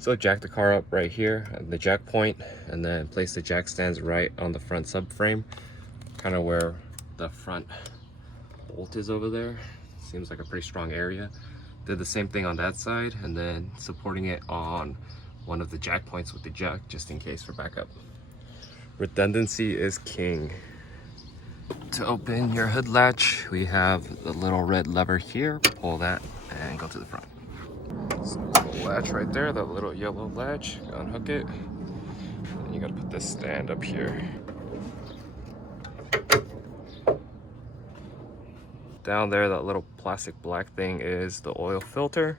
So jack the car up right here at the jack point, and then place the jack stands right on the front subframe, kind of where the front bolt is over there. Seems like a pretty strong area. Did the same thing on that side, and then supporting it on one of the jack points with the jack, just in case for backup. Redundancy is king. To open your hood latch, we have the little red lever here. Pull that and go to the front. So little latch right there, that little yellow latch, unhook it. And you gotta put this stand up here. Down there, that little plastic black thing is the oil filter.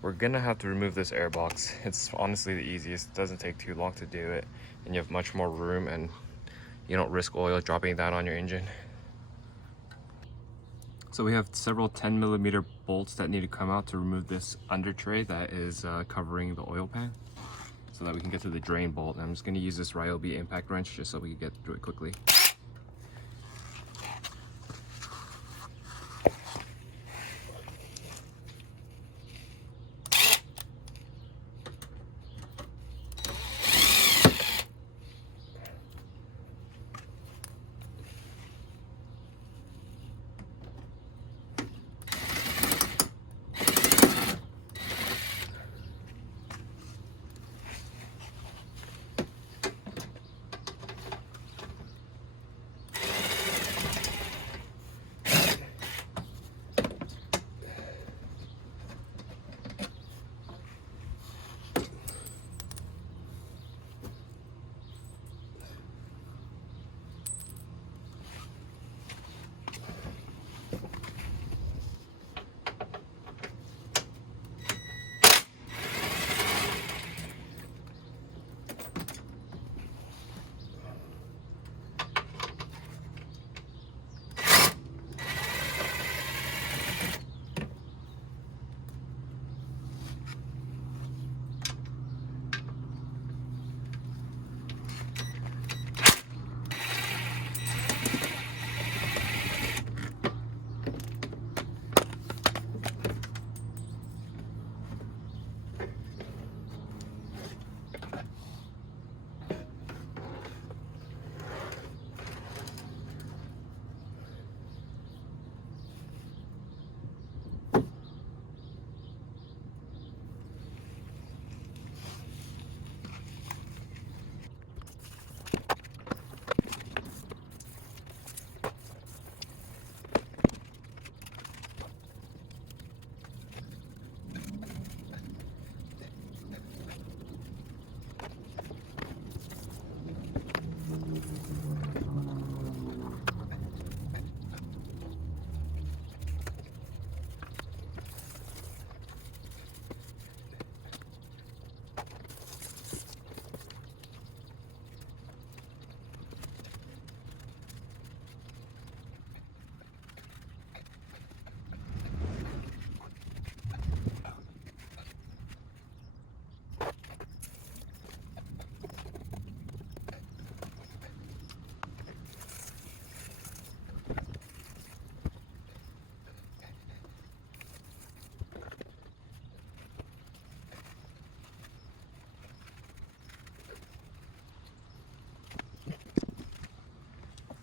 We're gonna have to remove this air box. It's honestly the easiest. It doesn't take too long to do it, and you have much more room, and you don't risk oil dropping that on your engine. So we have several 10mm bolts that need to come out to remove this under tray that is covering the oil pan, so that we can get to the drain bolt. I'm just gonna use this Ryobi impact wrench just so we can get through it quickly.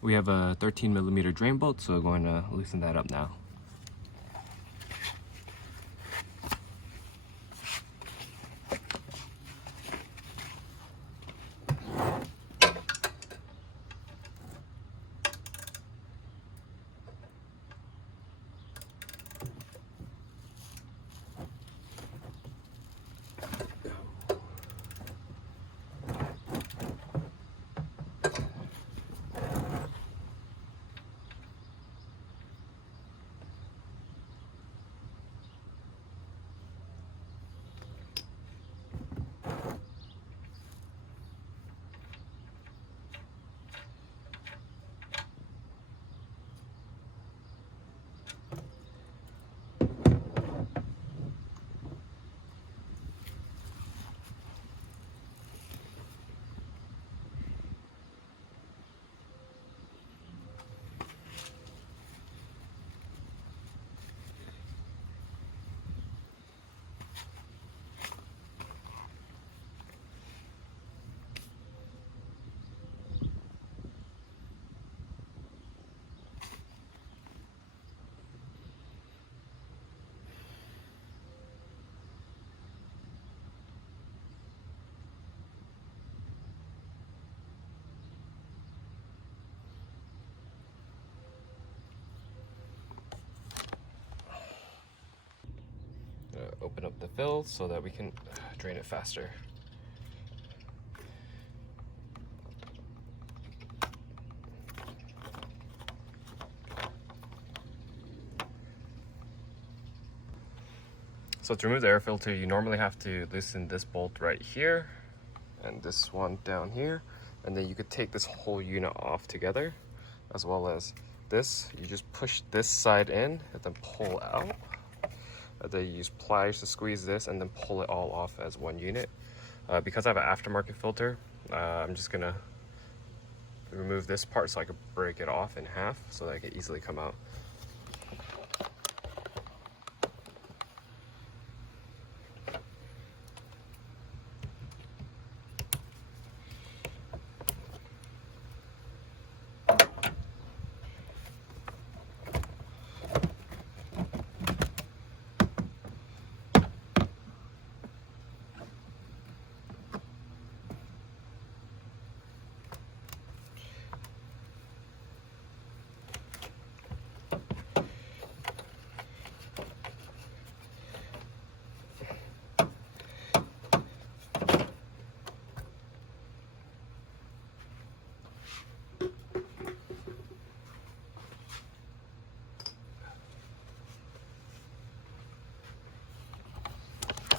We have a 13mm drain bolt, so we're going to loosen that up now. open up the fill so that we can drain it faster. So to remove the air filter, you normally have to loosen this bolt right here and this one down here, and then you could take this whole unit off together, as well as this. You just push this side in and then pull out, and then you use pliers to squeeze this and then pull it all off as one unit. Because I have an aftermarket filter, I'm just gonna remove this part so I could break it off in half so that it can easily come out.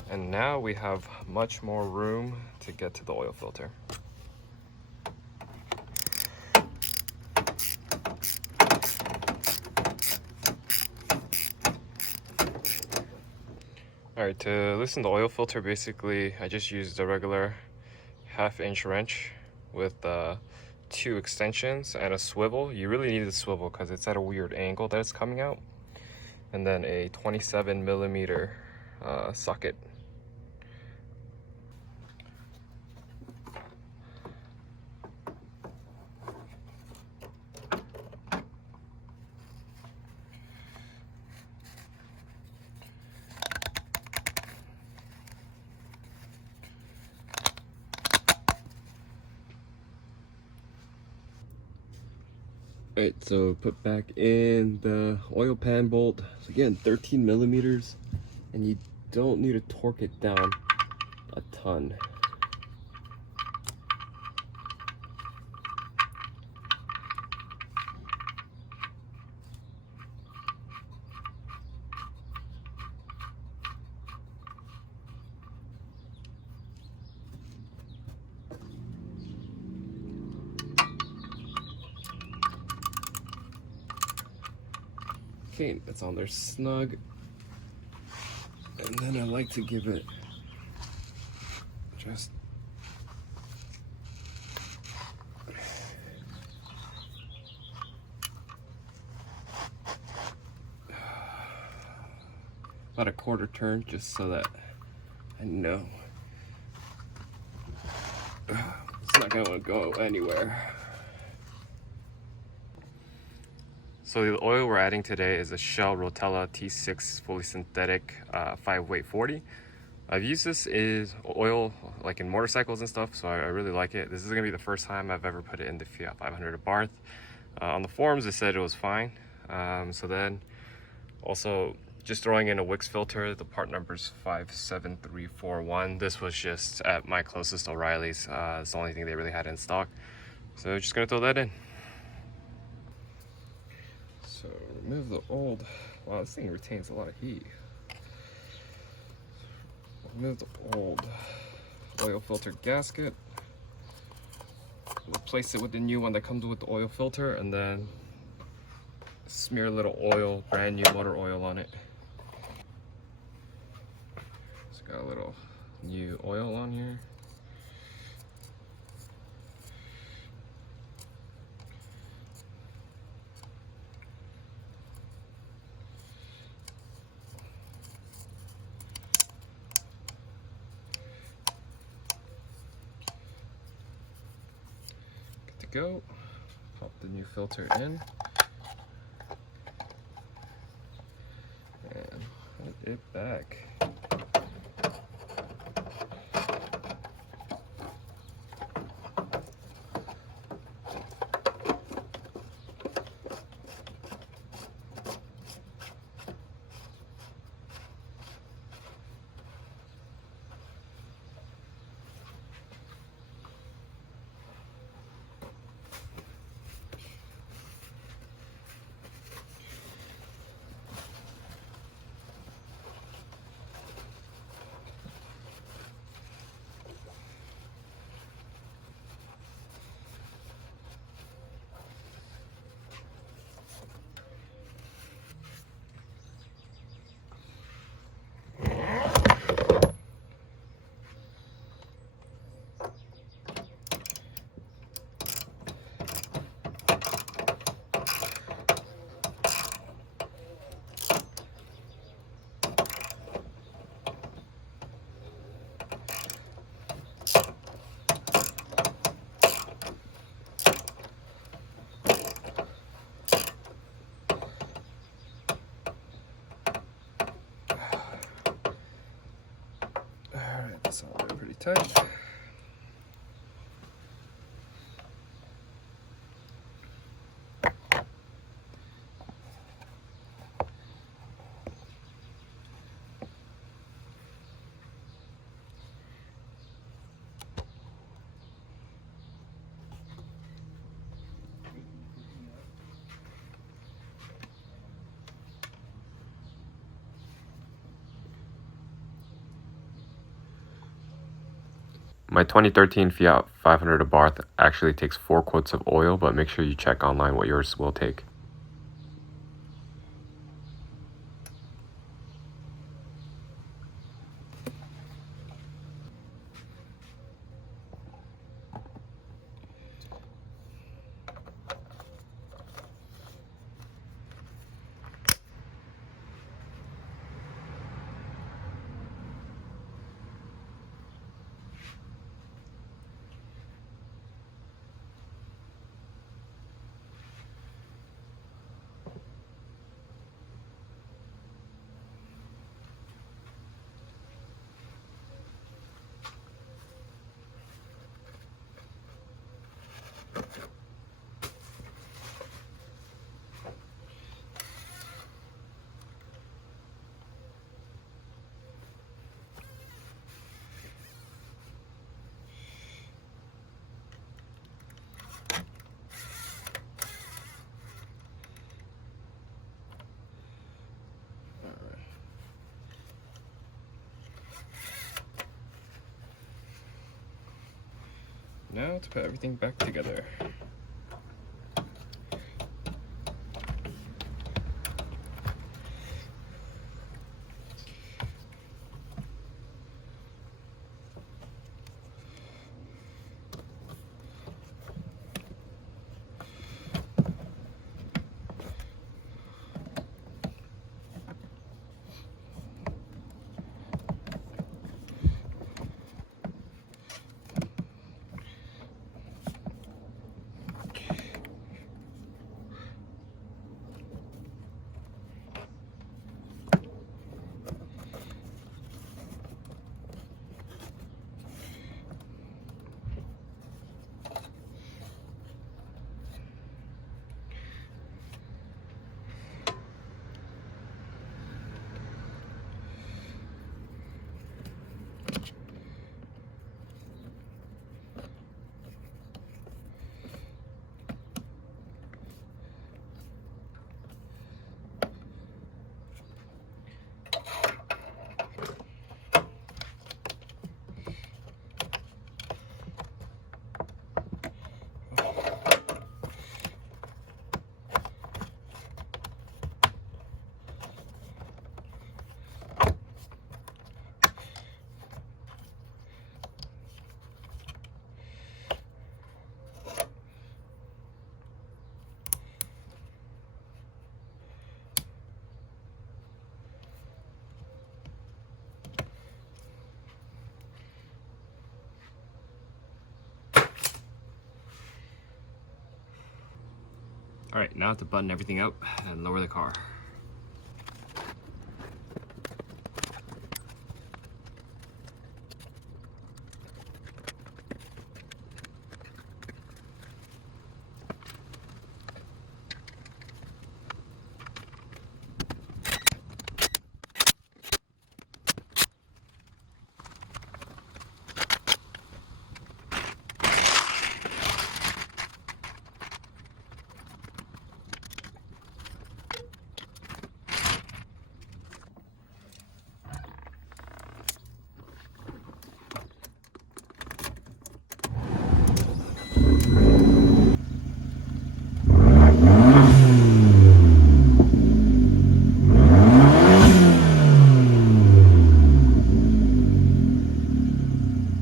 And now we have much more room to get to the oil filter. Alright, to loosen the oil filter, basically I just used a regular 1/2-inch wrench with 2 extensions and a swivel. You really need a swivel because it's at a weird angle that it's coming out. And then a 27mm socket. Alright, so put back in the oil pan bolt. So again, 13mm, and you don't need to torque it down a ton. Okay, that's on there snug. And then I like to give it just about a 1/4 turn, just so that I know it's not gonna go anywhere. So the oil we're adding today is a Shell Rotella T6 fully synthetic 5-weight 40. I've used this as oil like in motorcycles and stuff, so I really like it. This is gonna be the first time I've ever put it in the Fiat 500 Abarth. On the forums it said it was fine. So then also just throwing in a Wix filter, the part number's 57341. This was just at my closest O'Reilly's. It's the only thing they really had in stock. So just gonna throw that in. So remove the old, wow, this thing retains a lot of heat. Remove the old oil filter gasket, replace it with the new one that comes with the oil filter, and then smear a little oil, brand new motor oil on it. It's got a little new oil on here. Go, pop the new filter in, and put it back. this all there pretty tight. My 2013 Fiat 500 Abarth actually takes 4 quarts of oil, but make sure you check online what yours will take. Now to put everything back together. Alright, now to button everything up and lower the car.